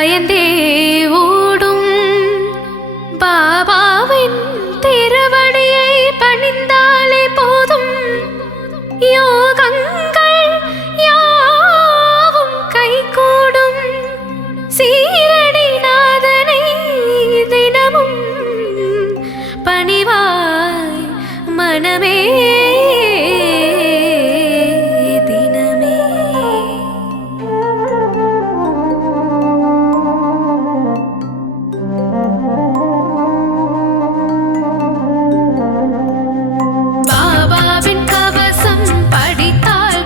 பயந்தே ஓடும் பாபாவின் திருவடியை பணிந்தாலே போதும் யோகங்கள் யாவும் கைகூடும் சீரடி நாதனை தினமும் பணிவாய் மனமே பாபாவின் கவசம் படித்தால்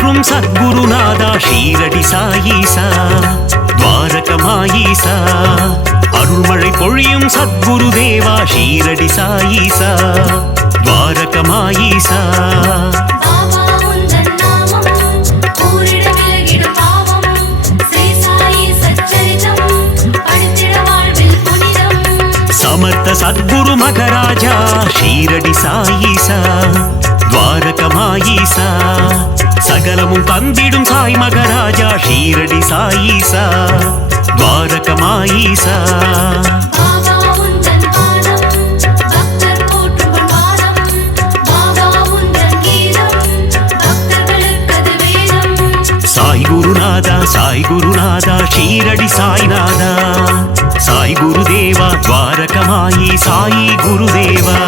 போற்றும் சத்குருநாதா ஷீரடி சாயீசா துவாரகமாயீசா அருள்மழை பொழியும் சத்குரு தேவா ஷீரடி சாயீசா துவாரகமாயீசா समर्थ सद्गुरु मगराजा ஷீரடி சாயீசா துவாரகமாயீசா சகலமும் தந்திடும் சாய் மகராஜா ஷீரடி சாயீசா துவாரகமாயீசா சாய் குருநாதா ஷீரடி சாய்நாதா சாய் குருதேவா துவாரகமாயி சாயி குருதேவா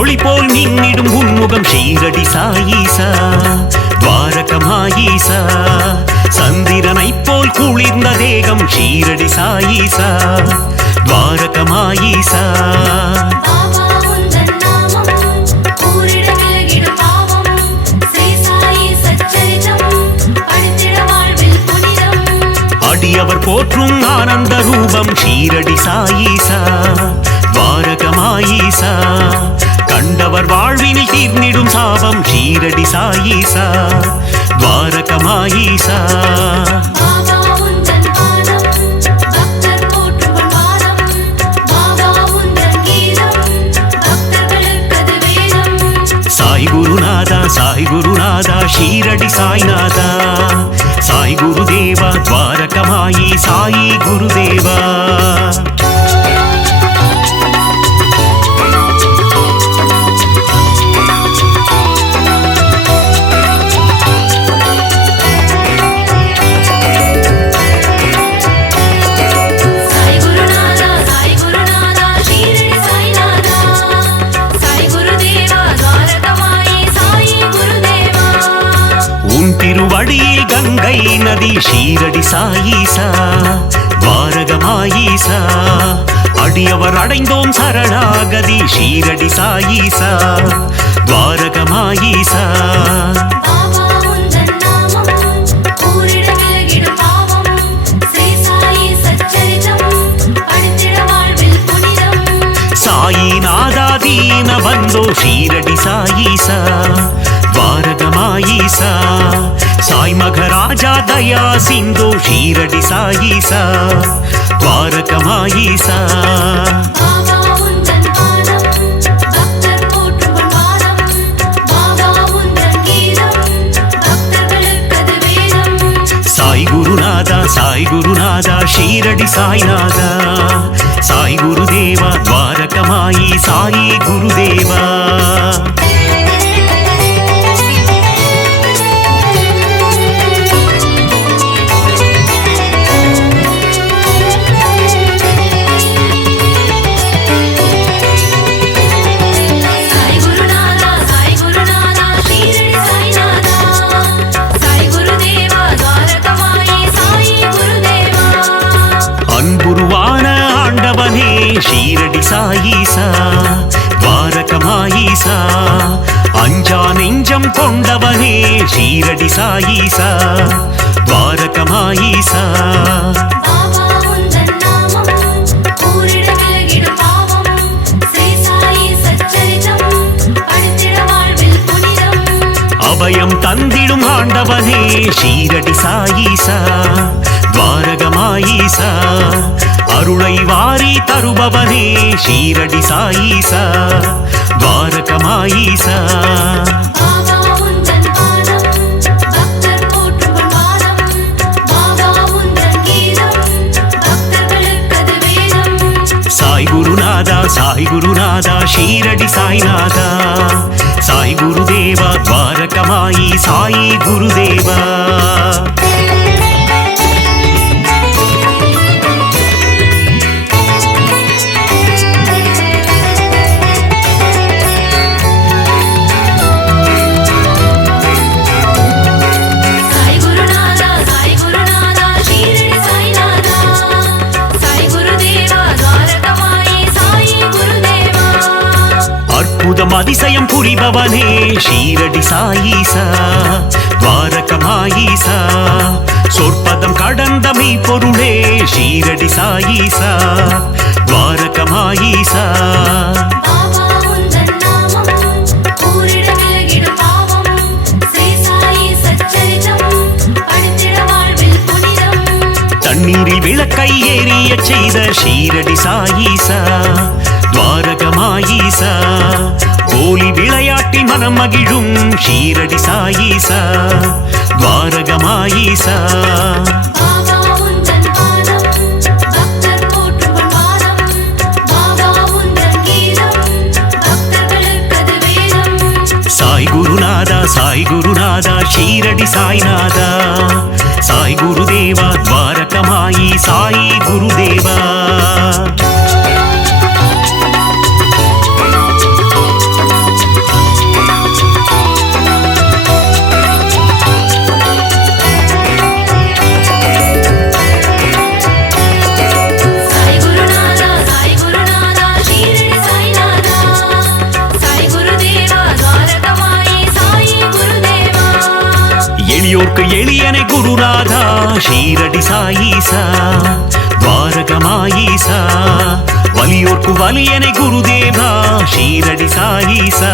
ஒளி போல் மின்னிடும் உன்முகம் ஷீரடி சாயீசா துவாரகமாயீசா சந்திரனை போல் குளிர்ந்த தேகம் ஷீரடி சாயீசா துவாரகமாயீசா அடியவர் போற்றும் ஆனந்த ரூபம் ஷீரடி சாயீசா துவாரகமாயீசா கண்டவர் வாழ்வினில் தீர்ந்திடும் சாபம் ஷீரடி சாயீசா துவாரகமாயீசா சாய் குருநாதா ஷீரடி சாய்நாதா சாய் குருதேவா துவாரகமாயி சாயி குருதேவா திருவடியில் கங்கை நதி ஷீரடி சாயீசா துவாரகமாயீசா அடியவர் அடைந்தோம் சரணாகதி ஷீரடி சாயீசா துவாரகமாயீசா சாயிநாதா தீன பந்தோ ஷீரடி சாயீசா துவாரகமாயீசா சாய் மகராஜா தயா சிந்தோ ஷீரடி சாயீசா துவாரகமாயீசா சாய் குருநாதா ஷீரடி சாய்நாதா சாய் குருதேவா துவாரகமாயி சாயி குருதேவா ஷீரடி சாயீசா துவாரகமாயீசா அஞ்சா நெஞ்சம் கொண்டவனே ஷீரடி சாயீசா துவாரகமாயீசா அபயம் தந்திடும் ஆண்டவனே ஷீரடி சாயீசா துவாரகமாயீசா அருளை வாரி தருபவனே ஷீரடி சாயீசா துவாரகமாயீசா சாய் குருநாதா ஷீரடி சாய்நாதா சாய் குருதேவா துவாரகமாயி சாயி அற்புதம் அதிசயம் புரிபவனே ஷீரடி சாயீசா துவாரகமாயீசா சொற்பதம் கடந்த மெய்ப்பொருளே ஷீரடி சாயீசா துவாரகமாயீசா பாபா உந்தன் நாமம் கூறிட விலகிடும் பாவம் ஸ்ரீ சாயி சச்சரிதம் படித்திட வாழ்வில் புனிதம் தண்ணீரில் விளக்கை ஏறிய செய்த ஷீரடி சாயீசா துவாரகமாயீசா கோலி விளையாட்டி மனம் மகிழும் ஷீரடி சாயீசா துவாரகமாயீசா பாபா உந்தன் பாதம் பக்தர் போற்றும் பாதம் பாபா உந்தன் கீதம் பக்தர்களுக்கது வேதம் சாய் குருநாதா ஷீரடி சாய்நாதா சாய் குருதேவா துவாரகமாயி சாயி குருதேவா எளியோர்க்கு எளியனை குருநாதா ஷீரடி சாயீசா துவாரகமாயீசா வலியோர்க்கு வலியனை குருதேவா ஷீரடி சாயீசா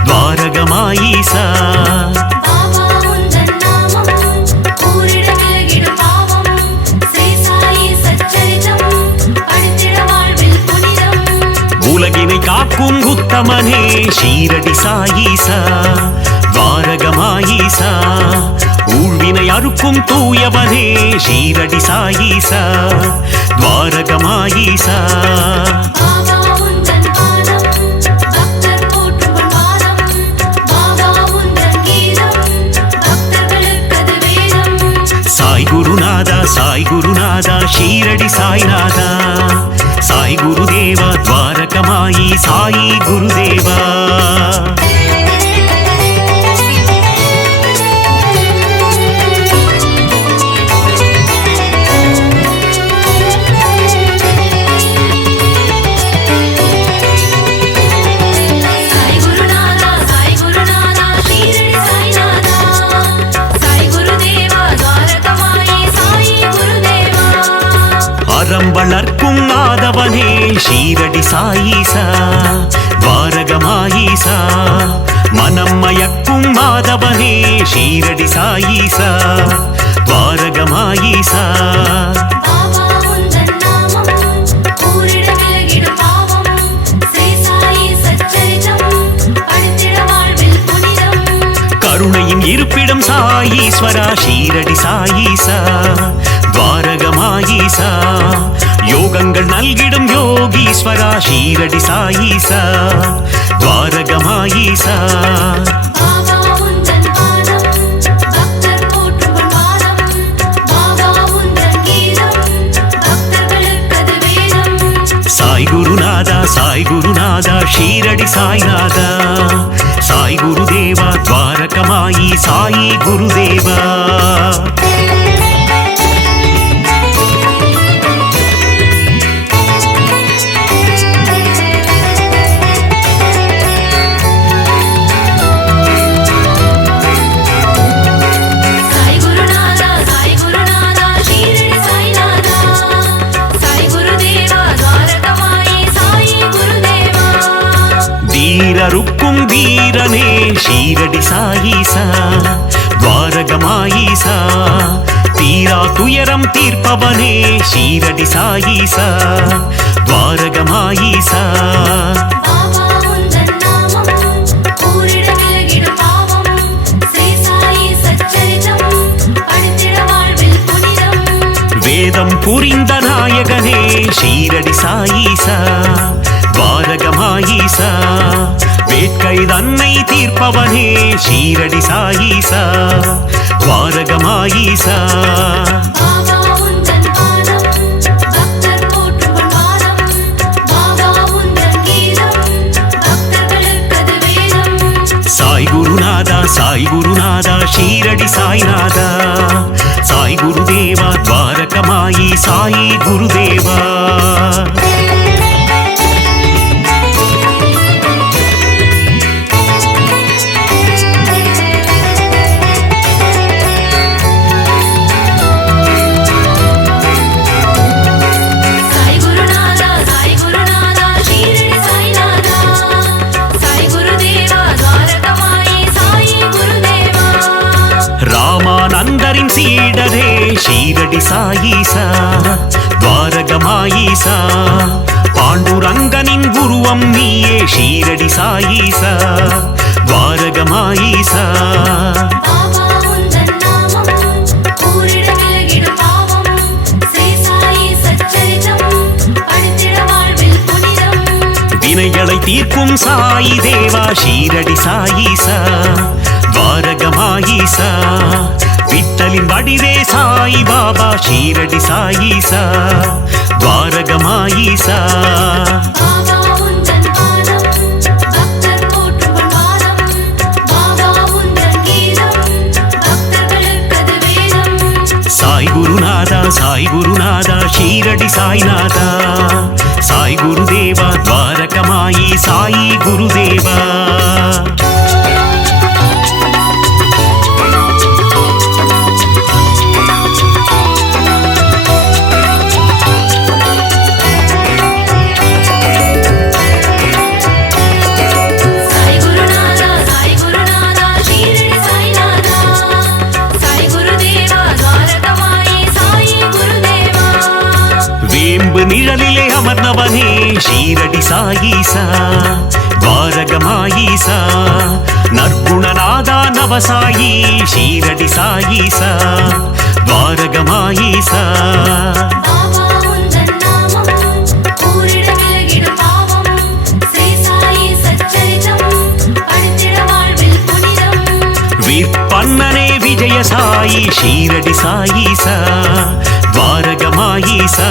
துவாரகமாயீசா பாபா உந்தன் நாமம் கூறிட விலகிடும் பாவம் ஸ்ரீ சாயி சச்சரிதம் படித்திட வாழ்வில் புனிதம் உலகினை காக்கும் உத்தமனே ஷீரடி சாயீசா துவாரகமாயீசா ஊழ்வினை அறுக்கும் தூயவனே ஷீரடி சாயீசா துவாரகமாயீசா பாபா உந்தன் பாதம் பக்தர் போற்றும் பாதம் பாபா உந்தன் கீதம் பக்தர்களுக்கது வேதம் சாய் குருநாதா ஷீரடி சாய்நாதா சாய் குருதேவா துவாரகமாயி சாயி குருதேவா அறம் வளர்க்கும் ஆதவனே ஷீரடி சாயீசா துவாரகமாயீசா மனம் மயக்கும் மாதவனே ஷீரடி சாயீசா துவாரகமாயீசா பாபா உந்தன் நாமம் கூறிட விலகிடும் பாவம் ஸ்ரீ சாயி சச்சரிதம் படித்திட வாழ்வில் புனிதம் கருணையின் இருப்பிடம் சாயீஸ்வரா ஷீரடி சாயீசா துவாரகமாயீசா யோகங்கள் நல்கிடும் யோகீஸ்வரா ஷீரடி சாயீசா துவாரகமாயீசா பாபா உந்தன் பாதம் பக்தர் போற்றும் பாதம் பாபா உந்தன் கீதம் பக்தர்களுக்கது வேதம் சாய் குருநாதா ஷீரடி சாய்நாதா சாய் குருதேவா துவாரகமாயி சாயி குருதேவா. வீரருக்கும் வீரனே ஷீரடி சாயீசா துவாரகமாயீசா தீரா துயரம் தீர்ப்பவனே ஷீரடி சாயீசா துவாரகமாயீசா பாபா உந்தன் நாமம் கூறிட விலகிடும் பாவம் ஸ்ரீ சாயி சச்சரிதம் படித்திட வாழ்வில் புனிதம் வேதம் புரிந்த நாயகனே ஷீரடி சாயீசா துவாரகமாயீசா வேட்கை தன்னை தீர்ப்பவனே ஷீரடி சாயீசா துவாரகமாயீசா பாபா உந்தன் பாதம் பக்தர் போற்றும் பாதம் பாபா உந்தன் கீதம் பக்தர்களுக்கது வேதம் சாய் குருநாதா ஷீரடி சாய்நாதா சாய் குருதேவா துவாரகமாயி சாயி குருதேவா. சாயீசா துவாரகமாயீசா பாண்டுரங்கனின் உருவம் நீயே ஷீரடி சாயீசா துவாரகமாயீசா பாபா உந்தன் நாமம் கூறிட விலகிடும் பாவம் ஸ்ரீ சாயி சச்சரிதம் படித்திட வாழ்வில் புனிதம் வினைகளை தீர்க்கும் சாயி தேவா ஷீரடி சாயீசா துவாரகமாயீசா விட்டலின் வடிவே சாயி பாபா ஷீரடி சாயீசா துவாரகமாயீசா பாபா உந்தன் பாதம் பக்தர் போற்றும் பொன்பாதம் பாபா உந்தன் கீதம் பக்தர்களுக்கது வேதம் சாய் குருநாதா ஷீரடி சாய்நாதா சாய் குருதேவா துவாரகமாயி சாயி குருதேவா சாய் குருநாதா ஷீரடி சாய்நாதா சாய் குருதேவா துவாரகமாயி சாயி குருதேவா வேம்பு நிழலிலே அமர்ந்தவனே ஷீரடி சாயீசா துவாரகமாயீசா நற்குணநாதா நவசாயி ஷீரடி சாயீசா துவாரகமாயீசா பாபா உந்தன் நாமம் கூறிட விலகிடும் பாவம் ஸ்ரீ சாயி சச்சரிதம் படித்திட வாழ்வில் புனிதம் வீர்ப்பன்னனே விஜய சாயி ஷீரடி சாயீசா துவாரகமாயீசா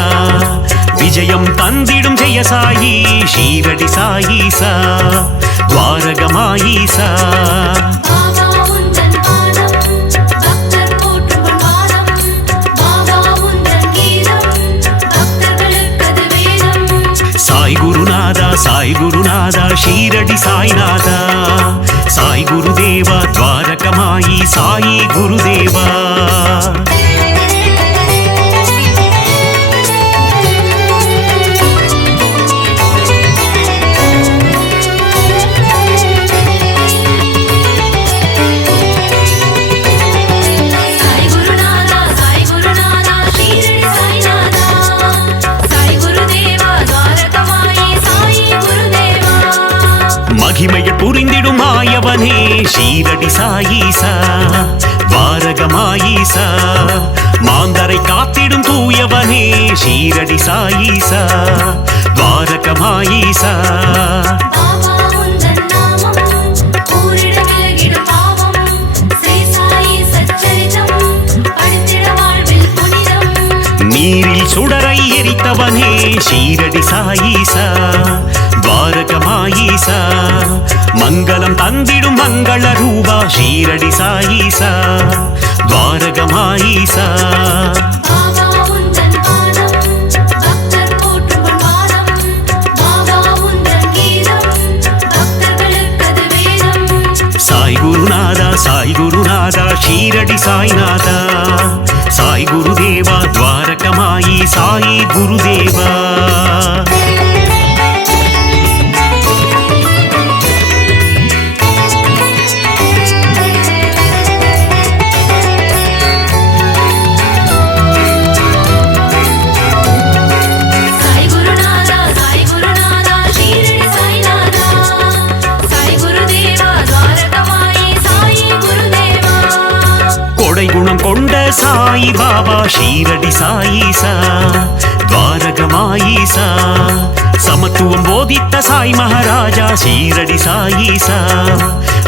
விஜயம் தந்திடும் ஜெய சாயி ஷீரடி சாயீசா துவாரகமாயீசா பாபா உந்தன் பாதம் பக்தர் போற்றும் பொன்பாதம் பாபா உந்தன் கீதம் பக்தர்களுக்கது வேதம் சாய் குருநாதா ஷீரடி சாய்நாதா சாய் குருதேவா துவாரகமாயி சாயி குருதேவா சாய் குருநாதா ஷீரடி சாய்நாதா சாய் குருதேவா துவாரகமாயி சாயி குருதேவா மகிமைகள் புரிந்திடும் மாயவனே ஷீரடி சாயீசா துவாரகமாயீசா மாந்தரை காத்திடும் தூயவனே ஷீரடி சாயீசா துவாரகமாயீசா பாபா உந்தன் நாமம் கூறிட விலகிடும் பாவம் ஸ்ரீ சாயி சச்சரிதம் படித்திட வாழ்வில் புனிதம் நீரில் சுடரை எரித்தவனே ஷீரடி சாயீசா துவாரகமாயீசா மங்களம் தந்திடும் மங்கள ரூபா ஷீரடி சாயீசா துவாரகமாயீசா பாபா உந்தன் பாதம் பக்தர் போற்றும் பொன்பாதம் பாபா உந்தன் கீதம் பக்தர்களுக்கது வேதம் சாய் குருநாதா ஷீரடி சாய்நாதா சாய் குருதேவா துவாரகமாயி சாயி குருதேவா சாய் குருநாதா ஷீரடி சாய்நாதா சாய் குருதேவா துவாரகமாயி சாயி குருதேவா கொடை குணம் கொண்ட சாய் பாபா ஷீரடி சாயீசா துவாரகமாயீசா சமத்துவம் போதித்த சாய் மகாராஜா ஷீரடி சாயீசா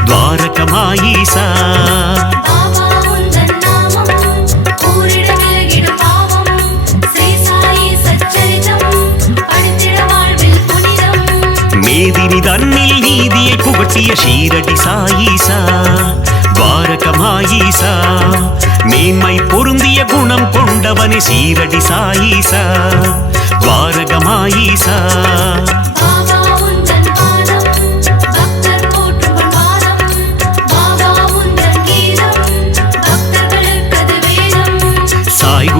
துவாரகமாயீசா பாபா உந்தன் நாமம் கூறிட விலகிடும் பாவம் ஸ்ரீ சாயி சச்சரிதம் படித்திட வாழ்வில் புனிதம் மேதினி தன்னில் நீதியை புகட்டிய ஷீரடி சாயீசா துவாரகமாயீசா மேன்மை பொருந்திய குணம் கொண்டவனே ஷீரடி சாயீசா துவாரகமாயீசா பாபா உந்தன் பாதம் பக்தர் போற்றும் பொன்பாதம் பாபா உந்தன் கீதம் பக்தர்களுக்கது வேதம் சாய்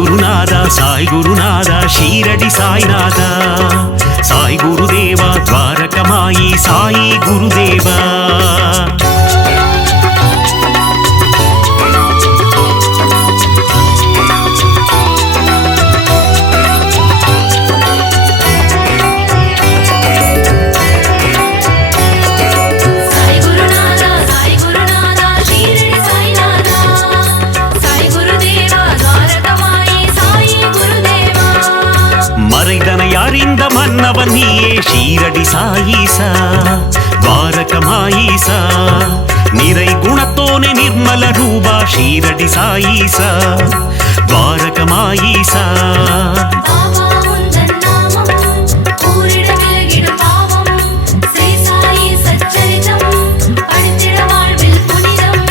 குருநாதா ஷீரடி சாய்நாதா சாய் குருதேவா துவாரகமாயி சாயி குருதேவா சாயீசா துவாரகமாயீசா நிறை குணத்தோனே நிர்மல ரூபா ஷீரடி சாயீசா துவாரகமாயீசா பாபா உந்தன் நாமம் கூறிட விலகிடும் பாவம் ஸ்ரீ சாயி சச்சரிதம் படித்திட வாழ்வில் புனிதம்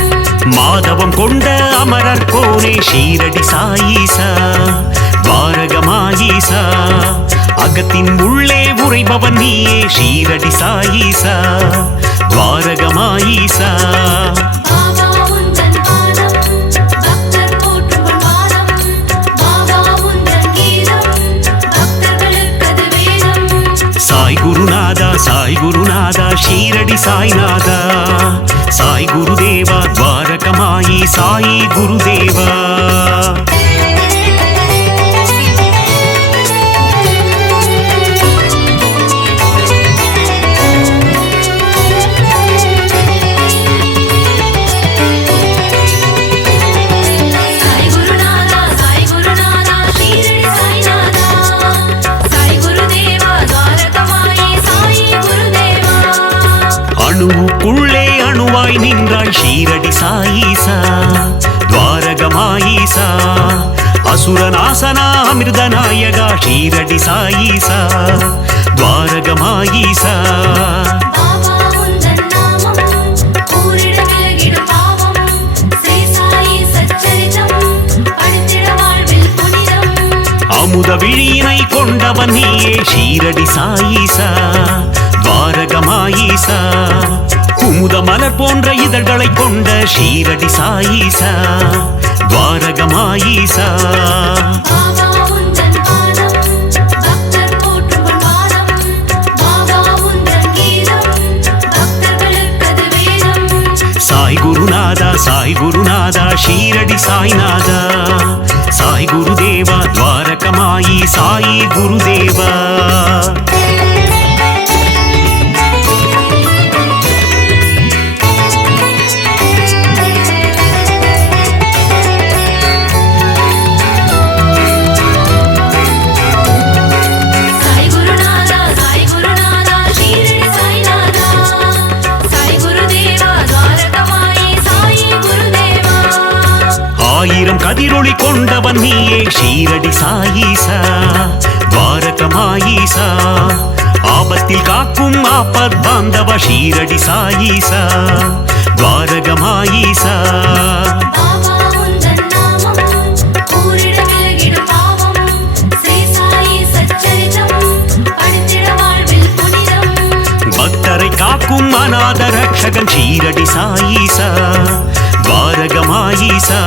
மாதவம் கொண்ட அமரர் கோனே ஷீரடி சாயீசா துவாரகமாயீசா அகத்தின் உள்ளே உறைபவன் நீயே ஷீரடி சாயீசா துவாரகமாயீசா பாபா உந்தன் பாதம் பக்தர் போற்றும் பொன்பாதம் பாபா உந்தன் கீதம் பக்தர்களுக்கது வேதம் சாய் குருநாதா ஷீரடி சாய்நாதா சாய் குருதேவா துவாரகமாயி சாயி குருதேவா அணுவுக்குள்ளே அணுவாய் நின்றாள் ஷீரடி சாயீசா துவாரகமாயீசா அசுரநாசனா அமிர்தநாயகா ஷீரடி சாயீசா துவாரகமாயீசா பாபா உந்தன் நாமம் கூறிட விலகிடும் பாவம் ஸ்ரீ சாயி சச்சரிதம் படித்திட வாழ்வில் புனிதம் அமுத விழியினை கொண்டவன் நீயே ஷீரடி சாயீசா துவாரகமாயீசா குமுத மலர் போன்ற இதழ்களை கொண்ட ஷீரடி சாயீசா துவாரகமாயீசா பாபா உந்தன் பாதம் பக்தர் போற்றும் பொன்பாதம் பாபா உந்தன் கீதம் பக்தர்களுக்கது வேதம் சாய் குருநாதா ஷீரடி சாய்நாதா சாய் குருதேவா துவாரகமாயி சாயி குருதேவா ஆயிரம் கதிரொளி கொண்டவன் நீயே ஷீரடி சாயீசா துவாரகமாயீசா ஆபத்தில் காக்கும் ஆபத் பாந்தவ ஷீரடி சாயீசா துவாரகமாயீசா பாபா உந்தன் நாமம் கூறிட விலகிடும் பாவம் ஸ்ரீ சாயி சச்சரிதம் படித்திட வாழ்வில் புனிதம் பக்தரை காக்கும் அநாத ரக்ஷகன் ஷீரடி சாயீசா துவாரகமாயீசா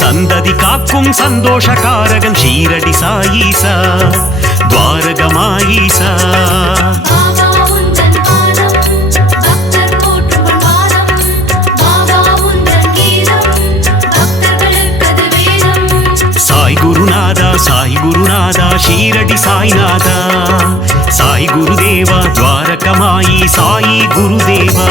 சந்ததி காக்கும் சந்தோஷகாரகன் ஷீரடி சாயீசா துவாரகமாயீசா பாபா உந்தன் பாதம் பக்தர் போற்றும் பொன்பாதம் பாபா உந்தன் கீதம் பக்தர்களுக்கது வேதம் சாய் குருநாதா ஷீரடி சாய்நாதா சாய் குருதேவா துவாரகமாயி சாயி குருதேவா